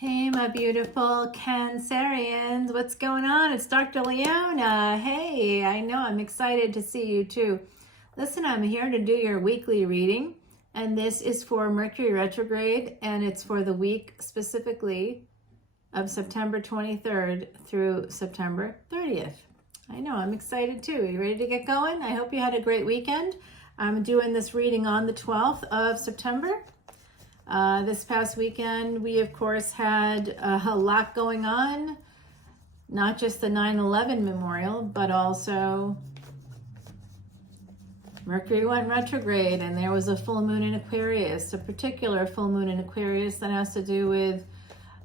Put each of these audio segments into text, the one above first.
Hey, my beautiful Cancerians. What's going on? It's Dr. Leona. Hey, I know I'm excited to see you too. Listen, I'm here to do your weekly reading, and this is for Mercury retrograde, and it's for the week specifically of September 23rd through September 30th. I know, I'm excited too. Are you ready to get going? I hope you had a great weekend. I'm doing this reading on the 12th of September. This past weekend, we of course had a lot going on, not just the 9/11 memorial, but also Mercury went retrograde and there was a full moon in Aquarius, a particular full moon in Aquarius that has to do with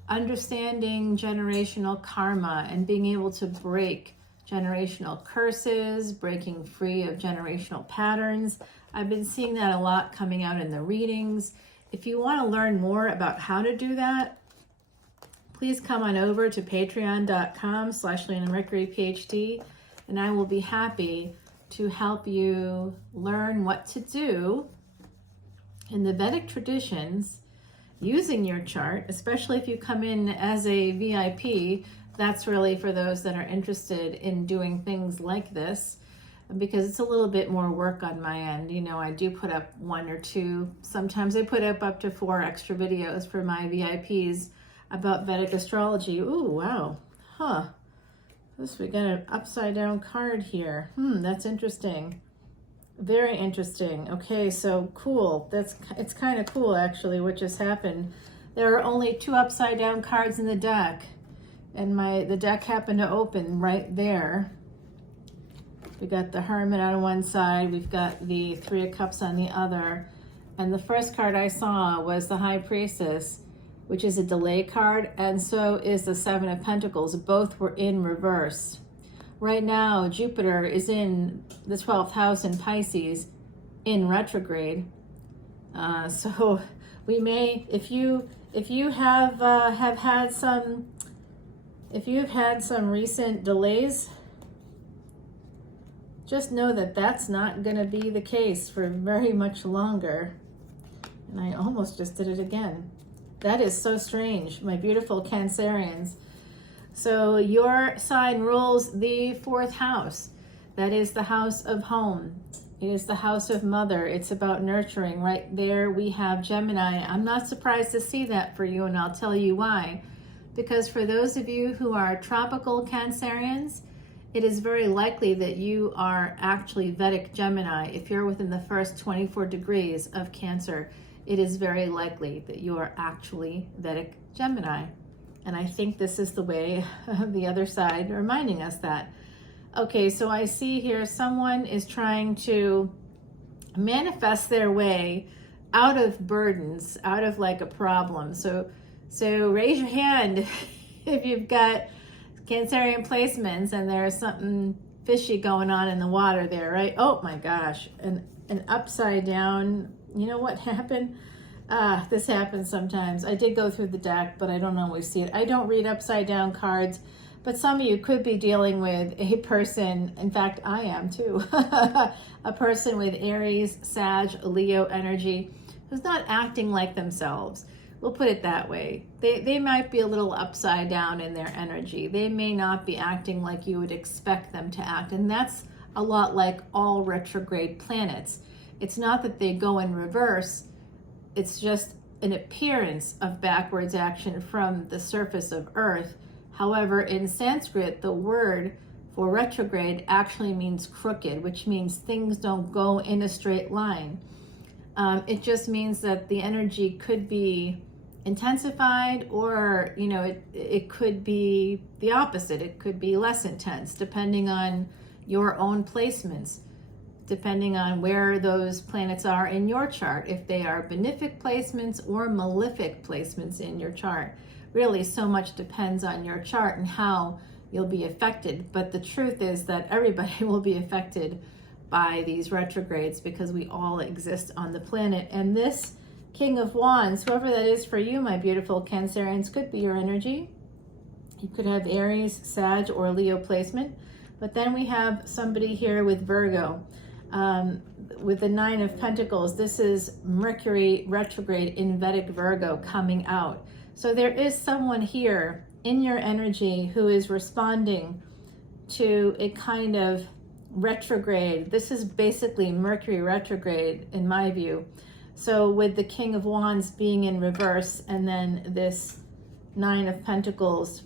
understanding generational karma and being able to break generational curses, breaking free of generational patterns. I've been seeing that a lot coming out in the readings. If you want to learn more about how to do that, please come on over to patreon.com/leonamercuryphd, and I will be happy to help you learn what to do in the Vedic traditions using your chart, especially if you come in as a VIP. That's really for those that are interested in doing things like this, because it's a little bit more work on my end. You know, I do put up 1 or 2, sometimes I put up to 4 extra videos for my VIPs about Vedic astrology. Ooh, wow. Huh. We got an upside down card here. That's interesting. Very interesting. Okay, so cool. It's kind of cool actually what just happened. There are only 2 upside down cards in the deck, and the deck happened to open right there. We got the Hermit on one side, we've got the 3 of Cups on the other, and the first card I saw was the High Priestess, which is a delay card, and so is the 7 of Pentacles. Both were in reverse. Right now, Jupiter is in the 12th house in Pisces in retrograde. So we may, if you have had some recent delays, just know that that's not going to be the case for very much longer. And I almost just did it again. That is so strange, my beautiful Cancerians. So your sign rules the 4th house. That is the house of home. It is the house of mother. It's about nurturing. Right there we have Gemini. I'm not surprised to see that for you, and I'll tell you why. Because for those of you who are tropical Cancerians, it is very likely that you are actually Vedic Gemini. If you're within the first 24 degrees of Cancer, it is very likely that you are actually Vedic Gemini. And I think this is the way of the other side reminding us that. Okay, so I see here someone is trying to manifest their way out of burdens, out of like a problem. So raise your hand if you've got Cancerian placements and there's something fishy going on in the water there, right? Oh my gosh, an upside down. You know what happened? This happens sometimes. I did go through the deck, but I don't always see it. I don't read upside down cards, but some of you could be dealing with a person, in fact, I am too, a person with Aries, Sag, Leo energy who's not acting like themselves. We'll put it that way. They might be a little upside down in their energy. They may not be acting like you would expect them to act. And that's a lot like all retrograde planets. It's not that they go in reverse. It's just an appearance of backwards action from the surface of Earth. However, in Sanskrit, the word for retrograde actually means crooked, which means things don't go in a straight line. It just means that the energy could be intensified, or it could be the opposite. It could be less intense depending on your own placements, depending on where those planets are in your chart, if they are benefic placements or malefic placements in your chart. Really, so much depends on your chart and how you'll be affected. But the truth is that everybody will be affected by these retrogrades because we all exist on the planet. And this King of Wands, whoever that is for you, my beautiful Cancerians, could be your energy. You could have Aries, Sag, or Leo placement. But then we have somebody here with Virgo. With the 9 of Pentacles, this is Mercury retrograde in Vedic Virgo coming out. So there is someone here in your energy who is responding to a kind of retrograde. This is basically Mercury retrograde in my view. So with the King of Wands being in reverse, and then this Nine of Pentacles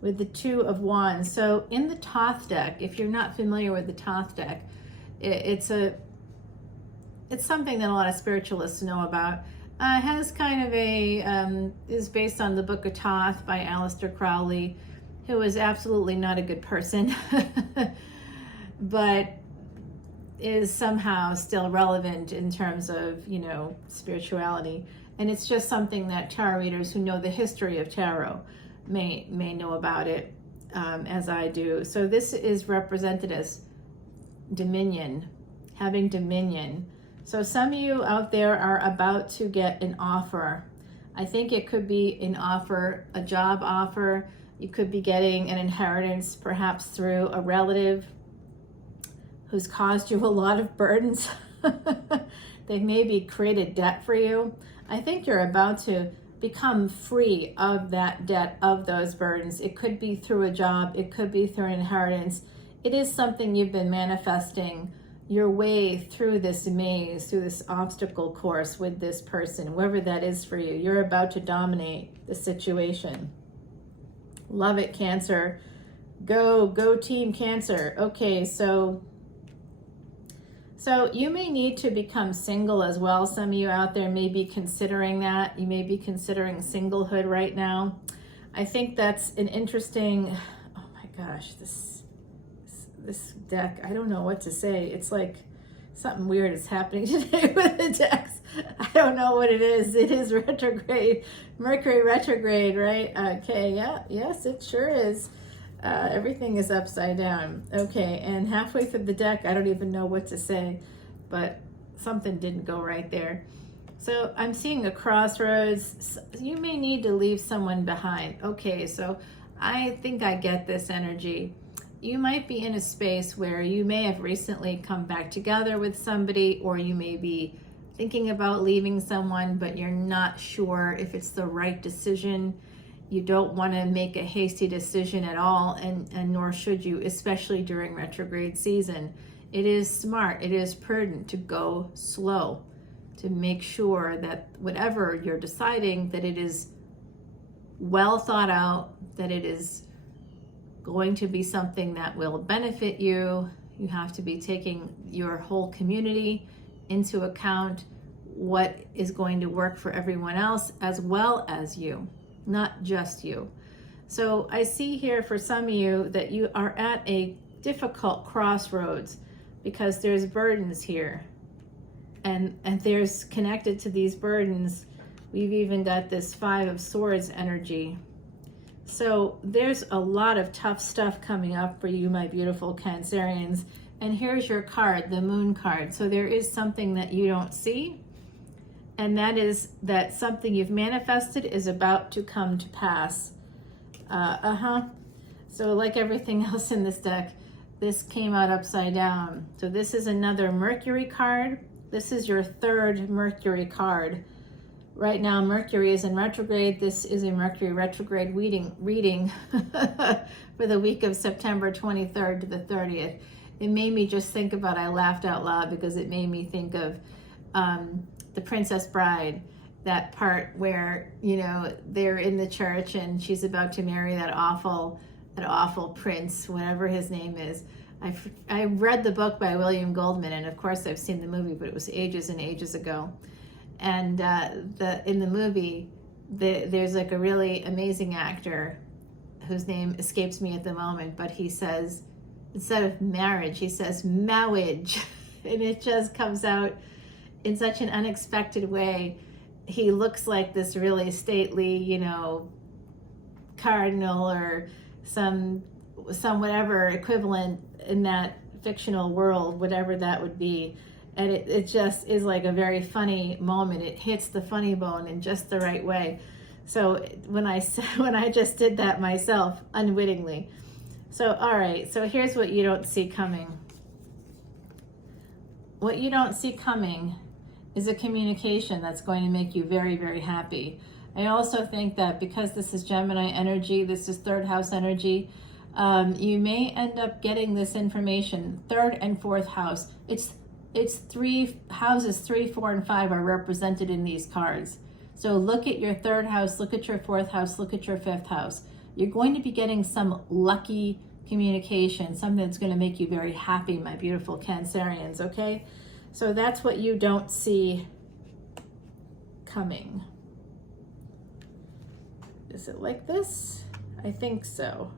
with the Two of Wands. So in the Thoth deck, if you're not familiar with the Thoth deck, it's something that a lot of spiritualists know about. Has kind of a, is based on the Book of Thoth by Aleister Crowley, who is absolutely not a good person, but is somehow still relevant in terms of, you know, spirituality. And it's just something that tarot readers who know the history of tarot may know about it, as I do. So this is represented as dominion, having dominion. So some of you out there are about to get an offer. I think it could be an offer, a job offer. You could be getting an inheritance, perhaps through a relative who's caused you a lot of burdens. They maybe created debt for you. I think you're about to become free of that debt, of those burdens. It could be through a job. It could be through an inheritance. It is something you've been manifesting your way through this maze, through this obstacle course with this person, whoever that is for you. You're about to dominate the situation. Love it, Cancer. Go team Cancer. Okay, so you may need to become single as well. Some of you out there may be considering that. You may be considering singlehood right now. I think that's an interesting, oh my gosh, this deck, I don't know what to say. It's like something weird is happening today with the decks. I don't know what it is. It is retrograde, Mercury retrograde, right? Okay, yeah, yes, it sure is. Everything is upside down. Okay, and halfway through the deck, I don't even know what to say, but something didn't go right there. So I'm seeing a crossroads. You may need to leave someone behind. Okay, so I think I get this energy. You might be in a space where you may have recently come back together with somebody, or you may be thinking about leaving someone, but you're not sure if it's the right decision. You don't want to make a hasty decision at all, and nor should you, especially during retrograde season. It is smart, it is prudent to go slow, to make sure that whatever you're deciding, that it is well thought out, that it is going to be something that will benefit you. You have to be taking your whole community into account, what is going to work for everyone else as well as you, not just you. So I see here for some of you that you are at a difficult crossroads because there's burdens here, and there's connected to these burdens, we've even got this Five of Swords energy. So there's a lot of tough stuff coming up for you, my beautiful Cancerians. And here's your card, the Moon card. So there is something that you don't see, and that is that something you've manifested is about to come to pass. So like everything else in this deck, this came out upside down. So this is another Mercury card. This is your third Mercury card. Right now, Mercury is in retrograde. This is a Mercury retrograde reading for the week of September 23rd to the 30th. It made me just think about, I laughed out loud because it made me think of The Princess Bride, that part where, you know, they're in the church and she's about to marry that awful prince, whatever his name is. I read the book by William Goldman, and of course I've seen the movie, but it was ages and ages ago. And in the movie, there's like a really amazing actor whose name escapes me at the moment, but he says, instead of marriage, he says marriage. And it just comes out in such an unexpected way. He looks like this really stately, you know, cardinal or some whatever equivalent in that fictional world, whatever that would be. And it just is like a very funny moment. It hits the funny bone in just the right way. So when I just did that myself unwittingly. So, all right, so here's what you don't see coming. What you don't see coming is a communication that's going to make you very, very happy. I also think that because this is Gemini energy, this is third house energy, you may end up getting this information. Third and fourth house. It's three houses, 3, 4, and 5 are represented in these cards. So look at your third house, look at your fourth house, look at your fifth house. You're going to be getting some lucky communication, something that's going to make you very happy, my beautiful Cancerians, okay? So that's what you don't see coming. Is it like this? I think so.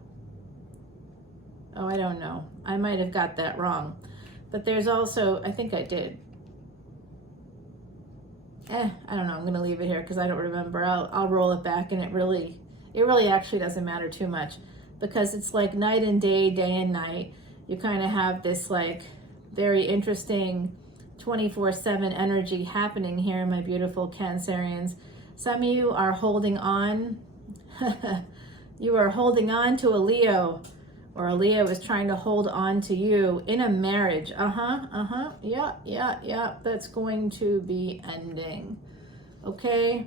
Oh, I don't know. I might have got that wrong. But there's also, I think I did. I don't know. I'm going to leave it here because I don't remember. I'll roll it back, and it really actually doesn't matter too much, because it's like night and day, day and night. You kind of have this like very interesting 24/7 energy happening here, my beautiful Cancerians. Some of you are holding on. You are holding on to a Leo, or a Leo is trying to hold on to you in a marriage. Yeah. That's going to be ending. Okay?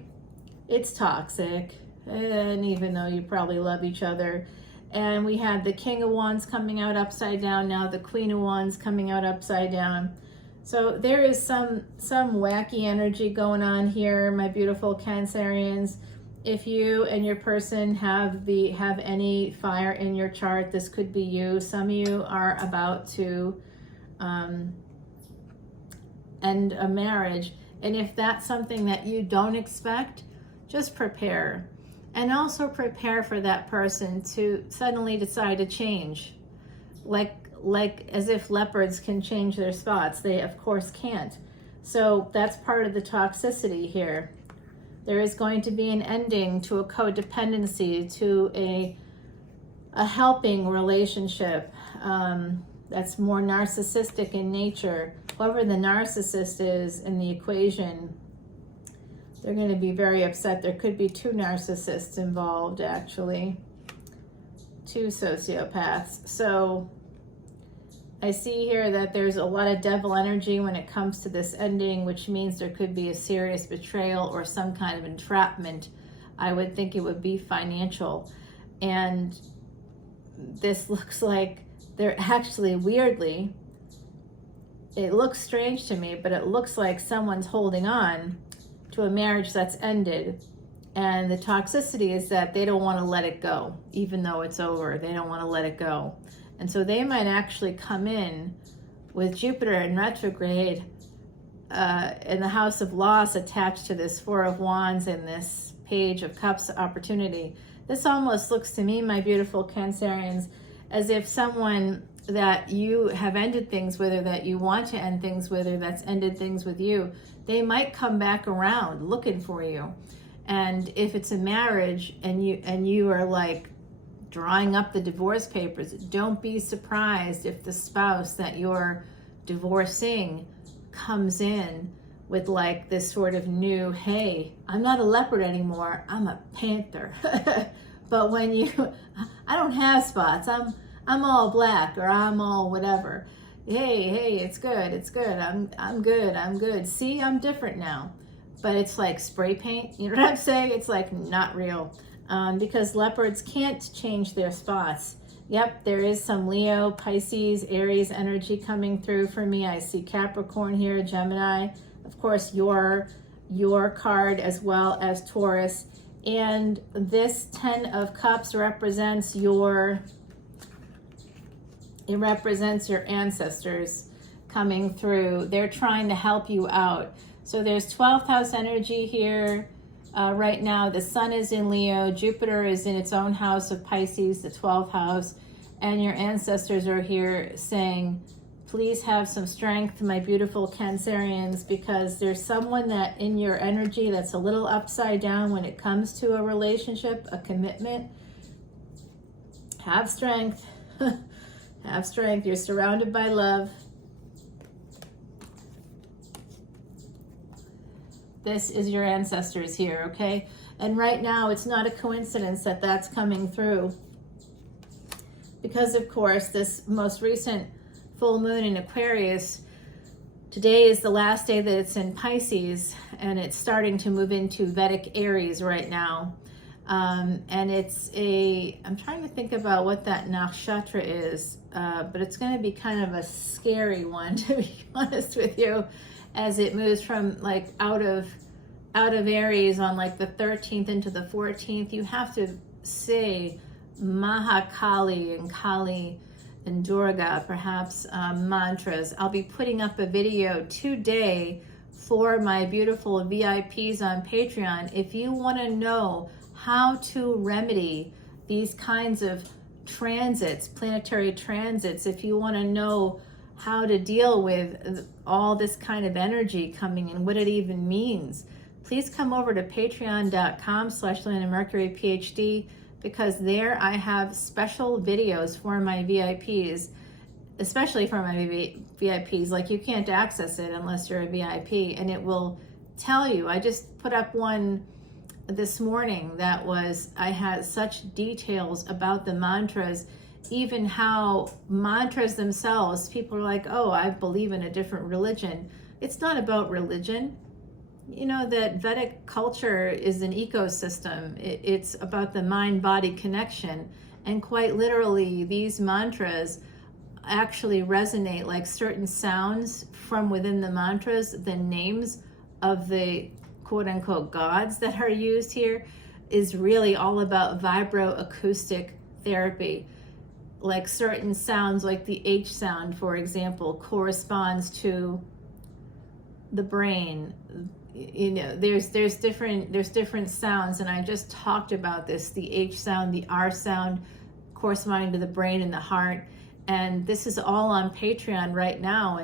It's toxic. And even though you probably love each other. And we had the King of Wands coming out upside down. Now the Queen of Wands coming out upside down. So there is some wacky energy going on here, my beautiful Cancerians. If you and your person have any fire in your chart, this could be you. Some of you are about to end a marriage. And if that's something that you don't expect, just prepare. And also prepare for that person to suddenly decide to change. Like as if leopards can change their spots. They, of course, can't. So that's part of the toxicity here. There is going to be an ending to a codependency, to a helping relationship that's more narcissistic in nature. Whoever the narcissist is in the equation, they're going to be very upset. There could be 2 narcissists involved, actually. 2 sociopaths. So I see here that there's a lot of devil energy when it comes to this ending, which means there could be a serious betrayal or some kind of entrapment. I would think it would be financial. And this looks like they're actually, weirdly, it looks strange to me, but it looks like someone's holding on to a marriage that's ended. And the toxicity is that they don't want to let it go. Even though it's over, they don't want to let it go. And so they might actually come in with Jupiter in retrograde in the House of Loss attached to this 4 of Wands and this Page of Cups opportunity. This almost looks to me, my beautiful Cancerians, as if someone that you have ended things with, or that you want to end things with, or that's ended things with you, they might come back around looking for you. And if it's a marriage and you are like drawing up the divorce papers, don't be surprised if the spouse that you're divorcing comes in with like this sort of new, hey, I'm not a leopard anymore, I'm a panther. But when I don't have spots, I'm all black, or I'm all whatever. Hey, it's good, I'm good. See, I'm different now. But it's like spray paint, you know what I'm saying? It's like not real. Because leopards can't change their spots. Yep, there is some Leo, Pisces, Aries energy coming through for me. I see Capricorn here, Gemini, of course your card, as well as Taurus. And this 10 of Cups represents your ancestors coming through. They're trying to help you out. So there's 12th house energy here. Right now, the sun is in Leo, Jupiter is in its own house of Pisces, the 12th house, and your ancestors are here saying, please have some strength, my beautiful Cancerians, because there's someone that in your energy that's a little upside down when it comes to a relationship, a commitment. Have strength. Have strength. You're surrounded by love. This is your ancestors here, okay? And right now, it's not a coincidence that that's coming through. Because, of course, this most recent full moon in Aquarius Today is the last day that it's in Pisces, and it's starting to move into Vedic Aries right now. And it's I'm trying to think about what that nakshatra is, but it's going to be kind of a scary one, to be honest with you, as it moves from like out of Aries on like the 13th into the 14th. You have to say Mahakali and Kali and Durga, perhaps mantras. I'll be putting up a video today for my beautiful VIPs on Patreon. If you want to know how to remedy these kinds of transits, planetary transits, if you want to know how to deal with all this kind of energy coming in, what it even means, please come over to patreon.com/leonamercuryphd, because there I have special videos for my VIPs, especially for my VIPs. Like, you can't access it unless you're a VIP, and it will tell you. I just put up one this morning that was, I had such details about the mantras, even how mantras themselves, people are like, oh, I believe in a different religion. It's not about religion. You know that Vedic culture is an ecosystem. It's about the mind-body connection. And quite literally, these mantras actually resonate, like certain sounds from within the mantras, the names of the quote-unquote gods that are used here is really all about vibroacoustic therapy. Like certain sounds, like the H sound, for example, corresponds to the brain. You know, there's different sounds, and I just talked about this, the H sound, the R sound corresponding to the brain and the heart. And this is all on Patreon right now,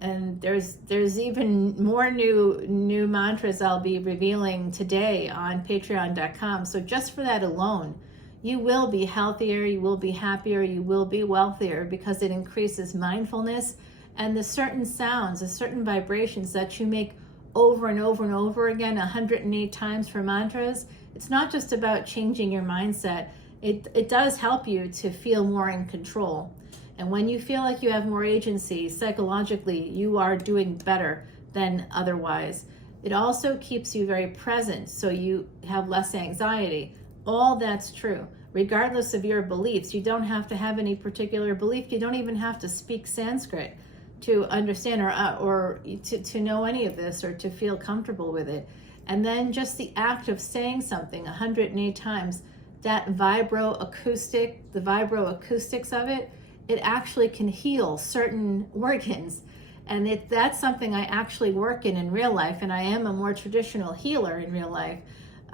and there's even more new mantras I'll be revealing today on patreon.com. So just for that alone, you will be healthier, you will be happier, you will be wealthier, because it increases mindfulness. And the certain sounds, the certain vibrations that you make over and over and over again, 108 times for mantras, it's not just about changing your mindset. It does help you to feel more in control. And when you feel like you have more agency psychologically, you are doing better than otherwise. It also keeps you very present, so you have less anxiety. All that's true. Regardless of your beliefs, you don't have to have any particular belief. You don't even have to speak Sanskrit to understand or to know any of this, or to feel comfortable with it. And then just the act of saying something 108 times, that the vibroacoustics of it, it actually can heal certain organs. And that's something I actually work in real life, and I am a more traditional healer in real life.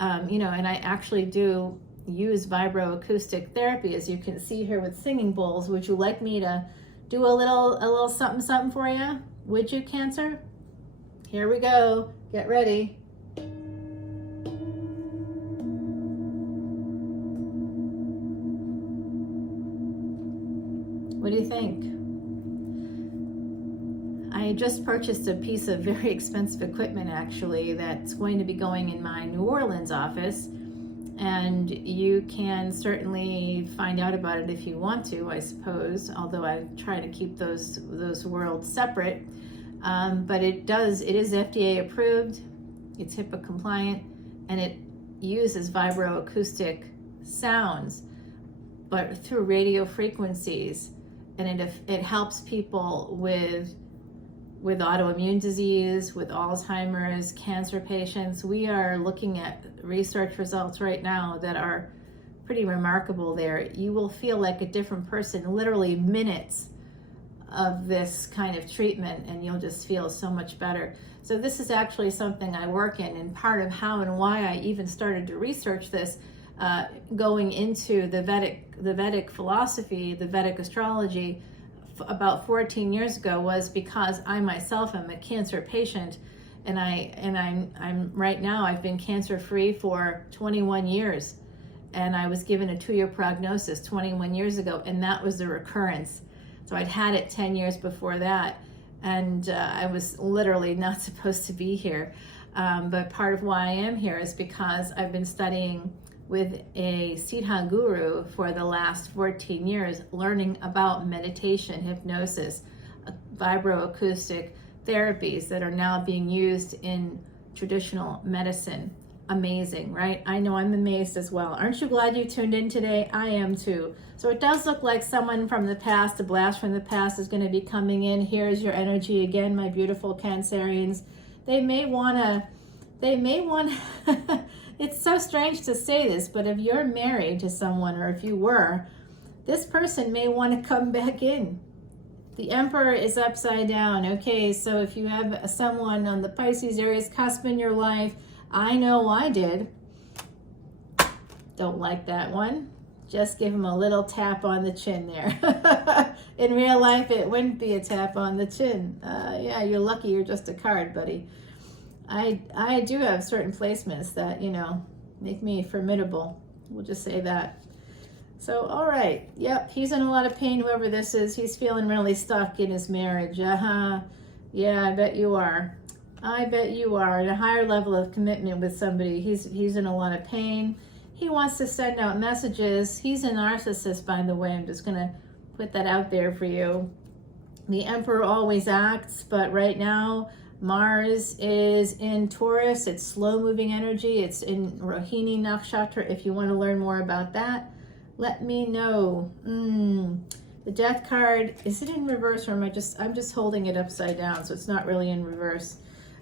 And I actually do use vibroacoustic therapy, as you can see here with singing bowls. Would you like me to do a little something for you? Would you, Cancer? Here we go. Get ready. What do you think? I just purchased a piece of very expensive equipment, actually, that's going to be going in my New Orleans office. And you can certainly find out about it if you want to, I suppose, although I try to keep those worlds separate. But it is FDA approved, it's HIPAA compliant, and it uses vibroacoustic sounds, but through radio frequencies. And it helps people with autoimmune disease, with Alzheimer's, cancer patients. We are looking at research results right now that are pretty remarkable there. You will feel like a different person, literally minutes of this kind of treatment, and you'll just feel so much better. So this is actually something I work in, and part of how and why I even started to research this, going into the Vedic philosophy, the Vedic astrology, about 14 years ago, was because I myself am a cancer patient, and I'm right now, I've been cancer free for 21 years, and I was given a 2-year prognosis 21 years ago, and that was the recurrence. So I'd had it 10 years before that, and I was literally not supposed to be here. But part of why I am here is because I've been studying with a Siddha guru for the last 14 years, learning about meditation, hypnosis, vibroacoustic therapies that are now being used in traditional medicine. Amazing, right? I know, I'm amazed as well. Aren't you glad you tuned in today? I am too. So it does look like someone from the past, a blast from the past, is going to be coming in. Here's your energy again, my beautiful Cancerians. They may want to, it's so strange to say this, but if you're married to someone, or if you were, this person may want to come back in. The Emperor is upside down. Okay, so if you have someone on the Pisces Aries cusp in your life, I know I did. Don't like that one. Just give him a little tap on the chin there. In real life, it wouldn't be a tap on the chin. Yeah, you're lucky you're just a card, buddy. I do have certain placements that, you know, make me formidable. We'll just say that. So, all right. Yep, he's in a lot of pain, whoever this is. He's feeling really stuck in his marriage. Yeah, I bet you are. I bet you are at a higher level of commitment with somebody. He's in a lot of pain. He wants to send out messages. He's a narcissist, by the way. I'm just going to put that out there for you. The Emperor always acts, but right now Mars is in Taurus. It's slow-moving energy. It's in Rohini Nakshatra. If you want to learn more about that, let me know. The Death card, is it in reverse, or I'm just holding it upside down, so it's not really in reverse.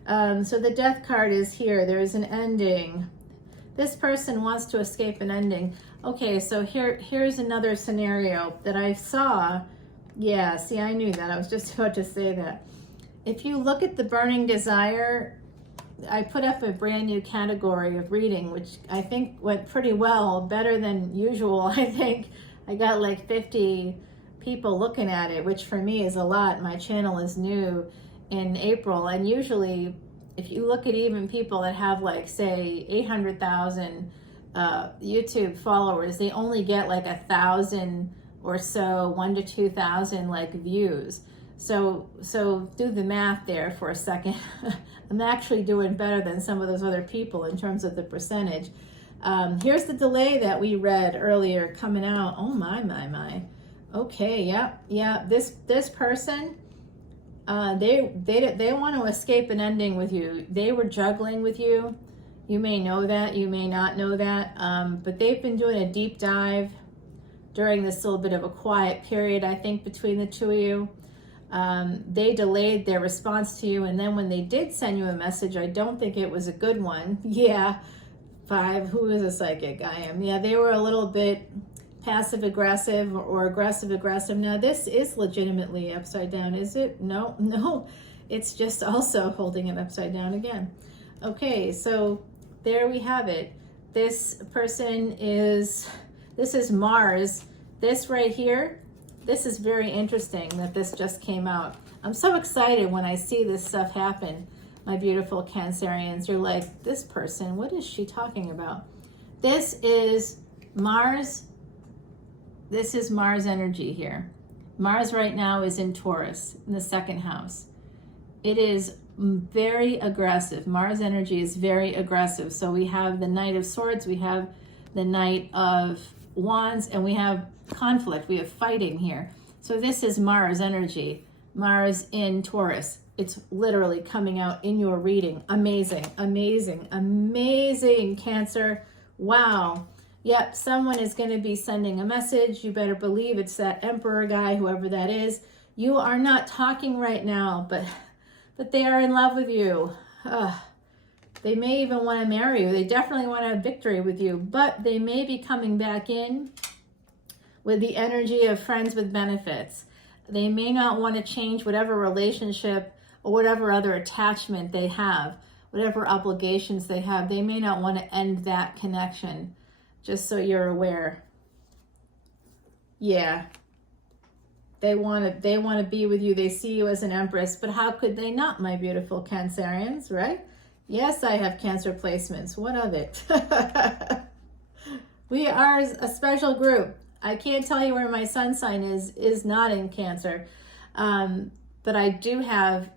So the Death card is here. There is an ending. This person wants to escape an ending. Okay, so here's another scenario that I saw. Yeah, see, I knew that. I was just about to say that. If you look at the Burning Desire, I put up a brand new category of reading, which I think went pretty well, better than usual. I think I got like 50 people looking at it, which for me is a lot. My channel is new in April, and usually if you look at even people that have like, say, 800,000 YouTube followers, they only get like 1,000 or so, 1,000 to 2,000 like views. So do the math there for a second. I'm actually doing better than some of those other people in terms of the percentage. Here's the delay that we read earlier coming out. Oh my. Okay, yeah. This person, they want to escape an ending with you. They were juggling with you. You may know that, you may not know that, but they've been doing a deep dive during this little bit of a quiet period, I think, between the two of you. They delayed their response to you, and then when they did send you a message, I don't think it was a good one. Yeah, 5, who is a psychic? I am. Yeah, they were a little bit passive-aggressive or aggressive-aggressive. Now, this is legitimately upside down, is it? No, it's just also holding it upside down again. Okay, so there we have it. This is Mars. This right here, this is very interesting that this just came out. I'm so excited when I see this stuff happen, my beautiful Cancerians. You're like, this person, what is she talking about? This is Mars. This is Mars energy here. Mars right now is in Taurus, in the 2nd house. It is very aggressive. Mars energy is very aggressive. So we have the Knight of Swords, we have the Knight of Wands, and we have conflict, we have fighting here. So this is Mars energy, Mars in Taurus. It's literally coming out in your reading. Amazing, Cancer. Wow. Yep, someone is going to be sending a message. You better believe it's that Emperor guy, whoever that is. You are not talking right now, but they are in love with you. They may even want to marry you. They definitely want to have victory with you, but they may be coming back in with the energy of friends with benefits. They may not want to change whatever relationship or whatever other attachment they have, whatever obligations they have. They may not want to end that connection, just so you're aware. Yeah. They want to be with you. They see you as an empress, but how could they not, my beautiful Cancerians, right? Yes, I have Cancer placements. What of it? We are a special group. I can't tell you where my sun sign is not in Cancer. But I do have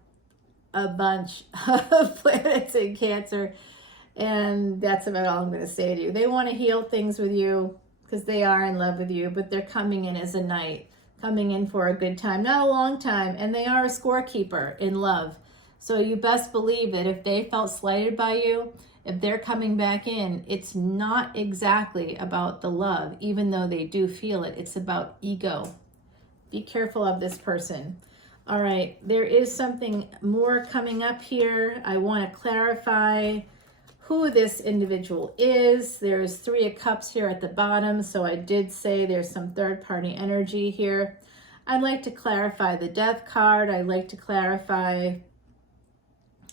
a bunch of planets in Cancer. And that's about all I'm going to say to you. They want to heal things with you because they are in love with you, but they're coming in as a knight, coming in for a good time, not a long time. And they are a scorekeeper in love. So you best believe that if they felt slighted by you, if they're coming back in, it's not exactly about the love, even though they do feel it. It's about ego. Be careful of this person. All right, there is something more coming up here. I want to clarify who this individual is. There's 3 of Cups here at the bottom, so I did say there's some third-party energy here. I'd like to clarify the Death card. I'd like to clarify,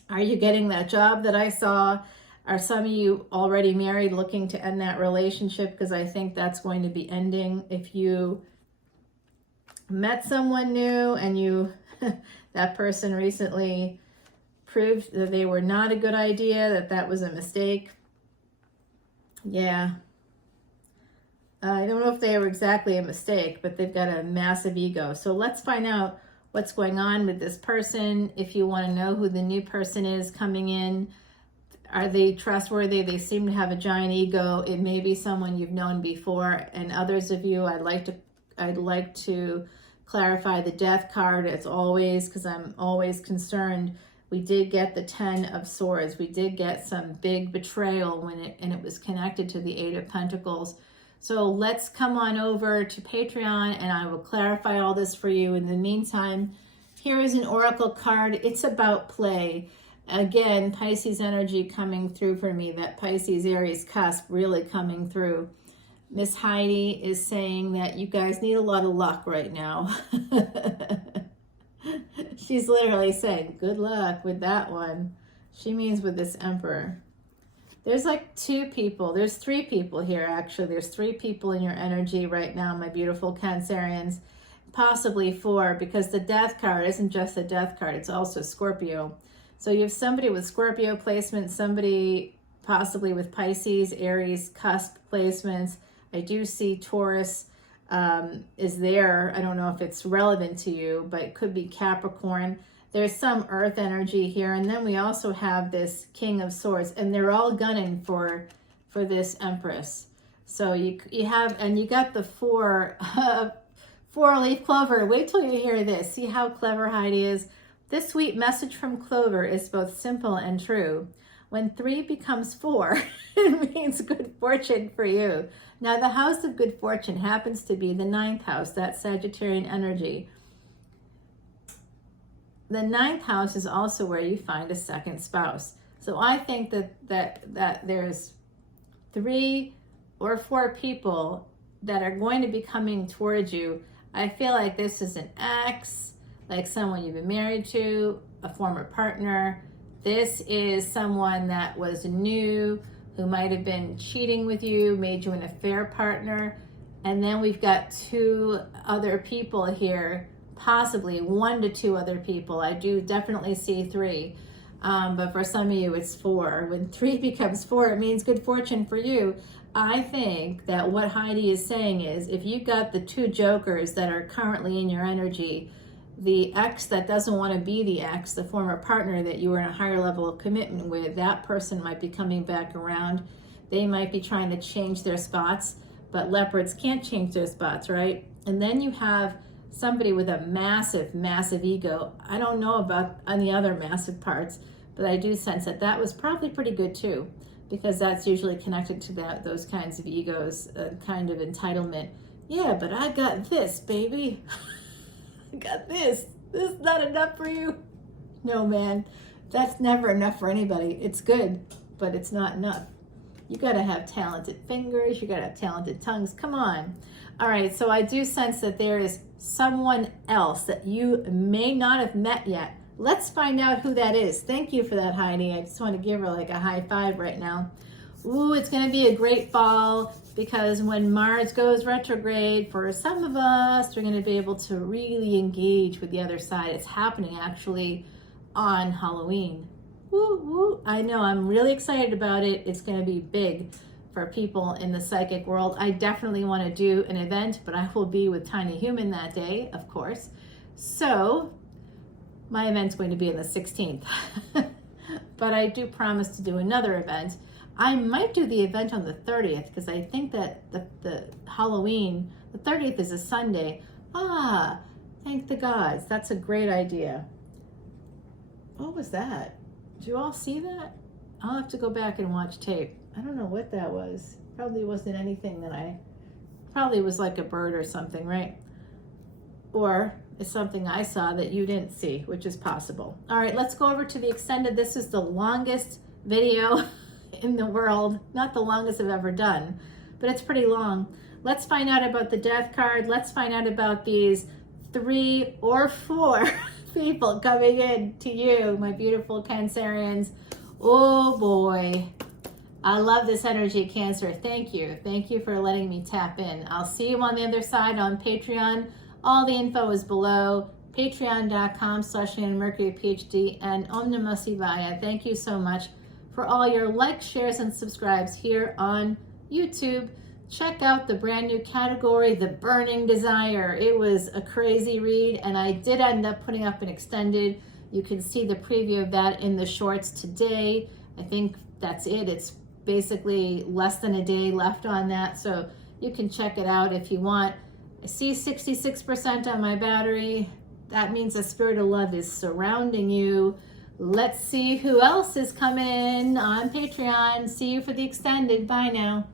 are you getting that job that I saw? Are some of you already married looking to end that relationship? Because I think that's going to be ending. If you met someone new and you that person recently proved that they were not a good idea, that was a mistake. Yeah. I don't know if they were exactly a mistake, but they've got a massive ego. So let's find out what's going on with this person. If you want to know who the new person is coming in, are they trustworthy? They seem to have a giant ego. It may be someone you've known before. And others of you, I'd like to clarify the Death card as always, because I'm always concerned. We did get the 10 of Swords. We did get some big betrayal and it was connected to the 8 of Pentacles. So let's come on over to Patreon and I will clarify all this for you. In the meantime, here is an oracle card. It's about play. Again, Pisces energy coming through for me. That Pisces Aries cusp really coming through. Miss Heidi is saying that you guys need a lot of luck right now. She's literally saying, good luck with that one. She means with this Emperor. There's like 2 people. There's 3 people here, actually. There's 3 people in your energy right now, my beautiful Cancerians. Possibly 4, because the Death card isn't just a Death card. It's also Scorpio. So you have somebody with Scorpio placement, somebody possibly with Pisces, Aries, cusp placements. I do see Taurus is there. I don't know if it's relevant to you, but it could be Capricorn. There's some earth energy here. And then we also have this King of Swords, and they're all gunning for this Empress. So you have, and you got the 4-leaf clover. Wait till you hear this. See how clever Heidi is? This sweet message from Clover is both simple and true. When 3 becomes 4, it means good fortune for you. Now, the house of good fortune happens to be the 9th house, that Sagittarian energy. The 9th house is also where you find a second spouse. So I think that there's 3 or 4 people that are going to be coming towards you. I feel like this is an ex, like someone you've been married to, a former partner. This is someone that was new, who might have been cheating with you, made you an affair partner. And then we've got 2 other people here, possibly 1 to 2 other people. I do definitely see 3, but for some of you it's 4. When 3 becomes 4, it means good fortune for you. I think that what Heidi is saying is, if you got the 2 jokers that are currently in your energy, the ex that doesn't want to be the ex, the former partner that you were in a higher level of commitment with, that person might be coming back around. They might be trying to change their spots, but leopards can't change their spots, right? And then you have somebody with a massive, massive ego. I don't know about on the other massive parts, but I do sense that that was probably pretty good too, because that's usually connected to those kinds of egos, kind of entitlement. Yeah, but I got this, baby. I got this. This is not enough for you. No, man, that's never enough for anybody. It's good, but it's not enough. You got to have talented fingers. You got to have talented tongues. Come on. All right, so I do sense that there is someone else that you may not have met yet. Let's find out who that is. Thank you for that, Heidi. I just want to give her like a high five right now. Ooh, it's going to be a great fall, because when Mars goes retrograde, for some of us, we're going to be able to really engage with the other side. It's happening actually on Halloween. Woo, woo. I know, I'm really excited about it. It's going to be big for people in the psychic world. I definitely want to do an event, but I will be with Tiny Human that day, of course. So my event's going to be on the 16th, but I do promise to do another event. I might do the event on the 30th, because I think that the Halloween, the 30th is a Sunday. Ah, thank the gods. That's a great idea. What was that? Did you all see that? I'll have to go back and watch tape. I don't know what that was. Probably wasn't anything that probably was like a bird or something, right? Or it's something I saw that you didn't see, which is possible. All right, let's go over to the extended. This is the longest video in the world. Not the longest I've ever done, but it's pretty long. Let's find out about the death card. Let's find out about these 3 or 4 people coming in to you, my beautiful Cancerians. Oh boy. I love this energy, Cancer. Thank you. Thank you for letting me tap in. I'll see you on the other side on Patreon. All the info is below. Patreon.com/leonamercuryphd and Om Namah Shivaya. Thank you so much for all your likes, shares, and subscribes here on YouTube. Check out the brand new category, The Burning Desire. It was a crazy read, and I did end up putting up an extended. You can see the preview of that in the shorts today. I think that's it. It's basically less than a day left on that, so you can check it out if you want. I see 66% on my battery. That means the spirit of love is surrounding you. Let's see who else is coming on Patreon. See you for the extended. Bye now.